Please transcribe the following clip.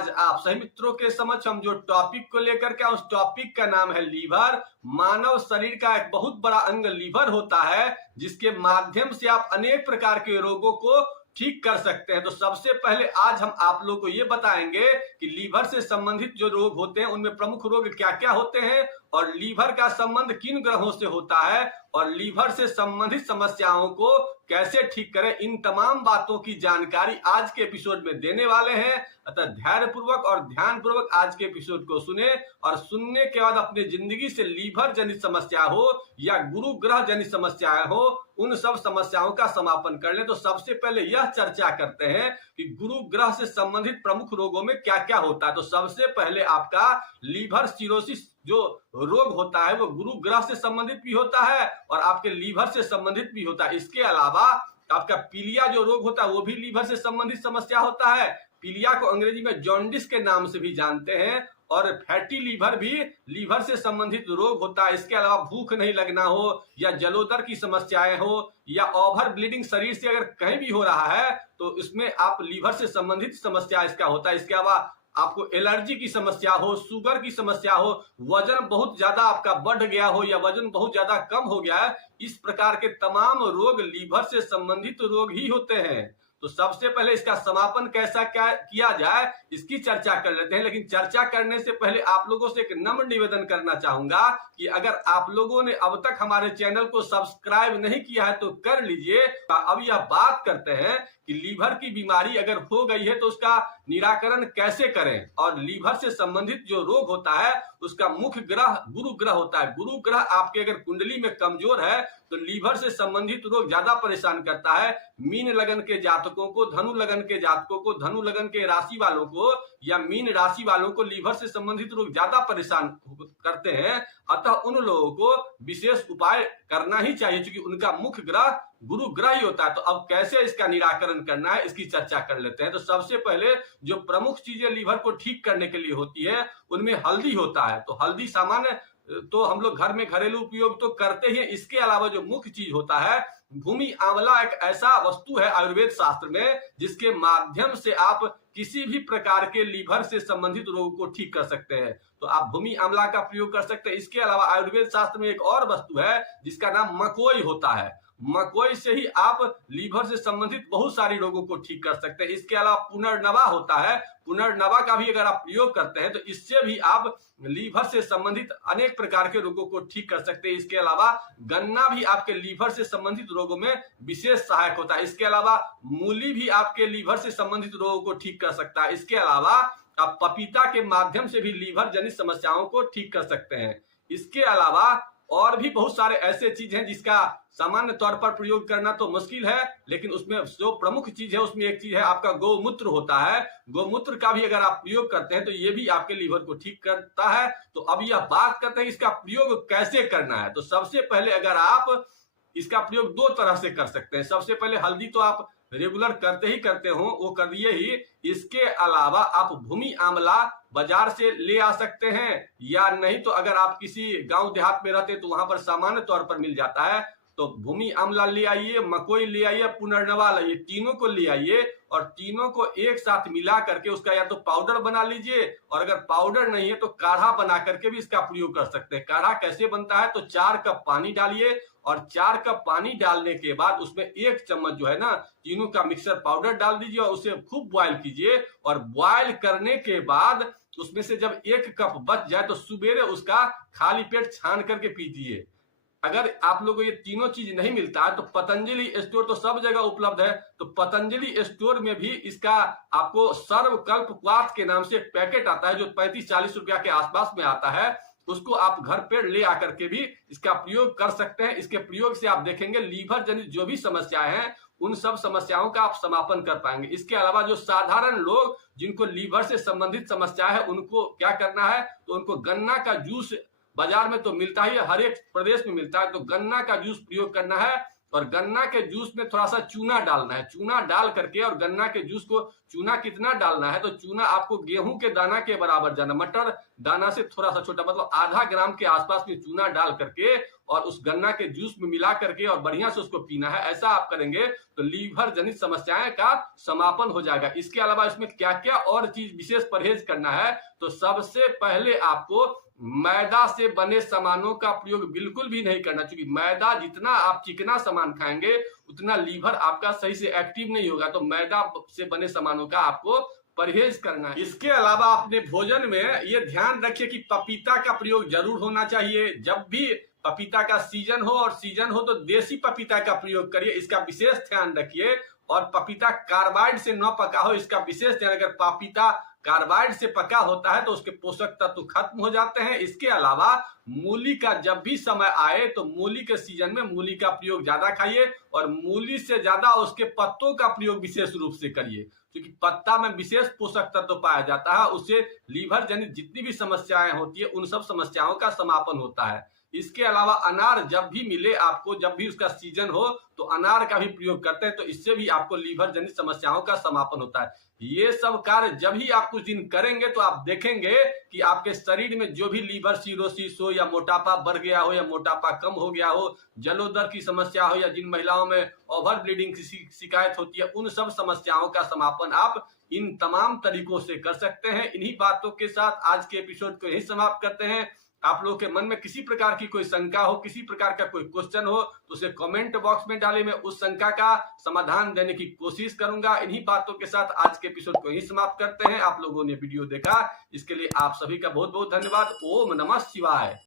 आज आप सही मित्रों के समक्ष हम जो टॉपिक को लेकर के उस टॉपिक का नाम है लीवर। मानव शरीर का एक बहुत बड़ा अंग लीवर होता है, जिसके माध्यम से आप अनेक प्रकार के रोगों को ठीक कर सकते हैं। तो सबसे पहले आज हम आप लोगों को ये बताएंगे कि लीवर से संबंधित जो रोग होते हैं उनमें प्रमुख रोग क्या क्या होते हैं और लीवर का संबंध किन ग्रहों से होता है और लीवर से संबंधित समस्याओं को कैसे ठीक करें। इन तमाम बातों की जानकारी आज के एपिसोड में देने वाले हैं, अतः धैर्यपूर्वक और ध्यानपूर्वक आज के एपिसोड को सुने और सुनने के बाद अपनी जिंदगी से लीवर जनित समस्या हो या गुरु ग्रह जनित समस्याएं हो, उन सब समस्याओं का समापन कर ले। तो सबसे पहले यह चर्चा करते हैं कि गुरु ग्रह से संबंधित प्रमुख रोगों में क्या क्या होता है। तो सबसे पहले आपका लीवर सिरोसिस जो रोग होता है वो गुरु ग्रह से संबंधित भी होता है और आपके लीवर से संबंधित भी होता है। इसके अलावा आपका पीलिया जो रोग होता है वो भी लीवर से संबंधित समस्या होता है। पीलिया को अंग्रेजी में जॉन्डिस के नाम से भी जानते हैं और फैटी लीवर भी लीवर से संबंधित रोग होता है। इसके अलावा भूख नहीं लगना हो या जलोदर की समस्याएं हो या ओवर ब्लीडिंग शरीर से अगर कहीं भी हो रहा है तो इसमें आप लीवर से संबंधित समस्या इसका होता है। इसके अलावा आपको एलर्जी की समस्या हो, शुगर की समस्या हो, वजन बहुत ज्यादा आपका बढ़ गया हो या वजन बहुत ज्यादा कम हो गया है, इस प्रकार के तमाम रोग लीवर से संबंधित रोग ही होते हैं। तो सबसे पहले इसका समापन कैसा क्या किया जाए इसकी चर्चा कर लेते हैं। लेकिन चर्चा करने से पहले आप लोगों से एक नम्र निवेदन करना चाहूंगा कि अगर आप लोगों ने अब तक हमारे चैनल को सब्सक्राइब नहीं किया है तो कर लीजिए। अब यह बात करते हैं कि लीवर की बीमारी अगर हो गई है तो उसका निराकरण कैसे करें और लीवर से संबंधित जो रोग होता है उसका मुख्य ग्रह गुरु ग्रह होता है। गुरु ग्रह आपके अगर कुंडली में कमजोर है तो लीवर से संबंधित रोग ज्यादा परेशान करता है। मीन लगन के जातकों को, धनु लगन के जातकों को, धनु लगन के राशि वालों को या मीन राशि वालों को लीवर से संबंधित रोग ज्यादा परेशान करते हैं। अतः उन लोगों को विशेष उपाय करना ही चाहिए क्योंकि उनका मुख्य ग्रह गुरु ग्रह ही होता है। तो अब कैसे इसका निराकरण करना है इसकी चर्चा कर लेते हैं। तो सबसे पहले जो प्रमुख चीजें लीवर को ठीक करने के लिए होती है उनमें हल्दी होता है। तो हल्दी सामान्य तो हम लोग घर में घरेलू उपयोग तो करते ही हैं। इसके अलावा जो मुख्य चीज होता है भूमि आंवला एक ऐसा वस्तु है आयुर्वेद शास्त्र में जिसके माध्यम से आप किसी भी प्रकार के लीवर से संबंधित रोग को ठीक कर सकते हैं। तो आप भूमि आंवला का प्रयोग कर सकते हैं। इसके अलावा आयुर्वेद शास्त्र में एक और वस्तु है जिसका नाम मकोई होता है। मकोई से ही आप लीवर से संबंधित बहुत सारी रोगों को ठीक कर सकते हैं। इसके अलावा पुनर्नवा होता है। पुनर्नवा का भी अगर आप प्रयोग करते हैं तो इससे भी आप लीवर से संबंधित अनेक प्रकार के रोगों को ठीक कर सकते हैं। इसके अलावा गन्ना भी आपके लीवर से संबंधित रोगों में विशेष सहायक होता है। इसके अलावा मूली भी आपके लीवर से संबंधित रोगों को ठीक कर सकता है। इसके अलावा आप पपीता के माध्यम से भी लीवर जनित समस्याओं को ठीक कर सकते हैं। इसके अलावा और भी बहुत सारे ऐसे चीज हैं जिसका सामान्य तौर पर प्रयोग करना तो मुश्किल है, लेकिन उसमें जो प्रमुख चीज है उसमें एक चीज है आपका गौमूत्र होता है। गौमूत्र का भी अगर आप प्रयोग करते हैं तो ये भी आपके लीवर को ठीक करता है। तो अब यह बात करते हैं इसका प्रयोग कैसे करना है। तो सबसे पहले अगर आप इसका प्रयोग दो तरह से कर सकते हैं। सबसे पहले हल्दी तो आप रेगुलर करते ही करते हो, वो करिए ही। इसके अलावा आप भूमि आंवला बाजार से ले आ सकते हैं या नहीं तो अगर आप किसी गांव देहात में रहते तो वहां पर सामान्य तौर पर मिल जाता है। तो भूमि आंवला ले आइए, मकोई ले आइए, पुनर्नवा लाइए, तीनों को ले आइए और तीनों को एक साथ मिला करके उसका या तो पाउडर बना लीजिए और अगर पाउडर नहीं है तो काढ़ा बना करके भी इसका प्रयोग कर सकते हैं। काढ़ा कैसे बनता है तो 4 कप पानी डालिए और 4 कप पानी डालने के बाद उसमें 1 चम्मच जो है ना तीनों का मिक्सर पाउडर डाल दीजिए और उसे खूब बॉयल कीजिए और बॉयल करने के बाद उसमें से जब 1 कप बच जाए तो सुबेरे उसका खाली पेट छान करके पीजिए। अगर आप लोगों को ये तीनों चीज नहीं मिलता है तो पतंजलि स्टोर तो सब जगह उपलब्ध है। तो पतंजलि स्टोर में भी इसका आपको सर्वकल्प क्वाथ के नाम से एक पैकेट आता है जो 35-40 रुपया के आसपास में आता है। उसको आप घर पे ले आकर के भी इसका प्रयोग कर सकते हैं। इसके प्रयोग से आप देखेंगे लीवर जनित जो भी समस्याएं हैं उन सब समस्याओं का आप समापन कर पाएंगे। इसके अलावा जो साधारण लोग जिनको लीवर से संबंधित समस्या है उनको क्या करना है तो उनको गन्ना का जूस बाजार में तो मिलता ही है, हर एक प्रदेश में मिलता है। तो गन्ना का जूस प्रयोग करना है और गन्ना के जूस में थोड़ा सा चूना डालना है। चूना डाल करके और गन्ना के जूस को, चूना कितना डालना है तो चूना आपको गेहूं के दाना के बराबर जाना, मटर दाना से थोड़ा सा छोटा, मतलब आधा ग्राम के आसपास में चूना डाल करके और उस गन्ना के जूस में मिला करके और बढ़िया से उसको पीना है। ऐसा आप करेंगे तो लीवर जनित समस्याएं का समापन हो जाएगा। इसके अलावा इसमें क्या क्या और चीज विशेष परहेज करना है तो सबसे पहले आपको मैदा से बने सामानों का प्रयोग बिल्कुल भी नहीं करना, क्योंकि मैदा जितना आप चिकना सामान खाएंगे उतना लीवर आपका सही से एक्टिव नहीं होगा। तो मैदा से बने सामानों का आपको परहेज करना है। इसके अलावा अपने भोजन में ये ध्यान रखिए कि पपीता का प्रयोग जरूर होना चाहिए। जब भी पपीता का सीजन हो और सीजन हो तो देसी पपीता का प्रयोग करिए, इसका विशेष ध्यान रखिए। और पपीता कार्बाइड से न पका हो, इसका विशेष ध्यान। अगर पपीता कार्बाइड से पका होता है तो उसके पोषक तत्व खत्म हो जाते हैं। इसके अलावा मूली का जब भी समय आए तो मूली के सीजन में मूली का प्रयोग ज्यादा खाइए और मूली से ज्यादा उसके पत्तों का प्रयोग विशेष रूप से करिए, क्योंकि पत्ता में विशेष पोषक तत्व पाया जाता है। उससे लीवर जनित जितनी भी समस्याएं होती है उन सब समस्याओं का समापन होता है। इसके अलावा अनार जब भी मिले आपको, जब भी उसका सीजन हो तो अनार का भी प्रयोग करते हैं, तो इससे भी आपको लीवर जनित समस्याओं का समापन होता है। ये सब कार्य जब ही आप कुछ दिन करेंगे तो आप देखेंगे कि आपके शरीर में जो भी लीवर सिरोसिस हो या मोटापा बढ़ गया हो या मोटापा कम हो गया हो, जलोदर की समस्या हो या जिन महिलाओं में ओवर ब्लीडिंग की शिकायत होती है, उन सब समस्याओं का समापन आप इन तमाम तरीकों से कर सकते हैं। इन्हीं बातों के साथ आज के एपिसोड को यही समाप्त करते हैं। आप लोगों के मन में किसी प्रकार की कोई शंका हो, किसी प्रकार का कोई क्वेश्चन हो तो उसे कमेंट बॉक्स में डालें, मैं उस शंका का समाधान देने की कोशिश करूंगा। इन्हीं बातों के साथ आज के एपिसोड को यही समाप्त करते हैं। आप लोगों ने वीडियो देखा इसके लिए आप सभी का बहुत बहुत धन्यवाद। ओम नमः शिवाय।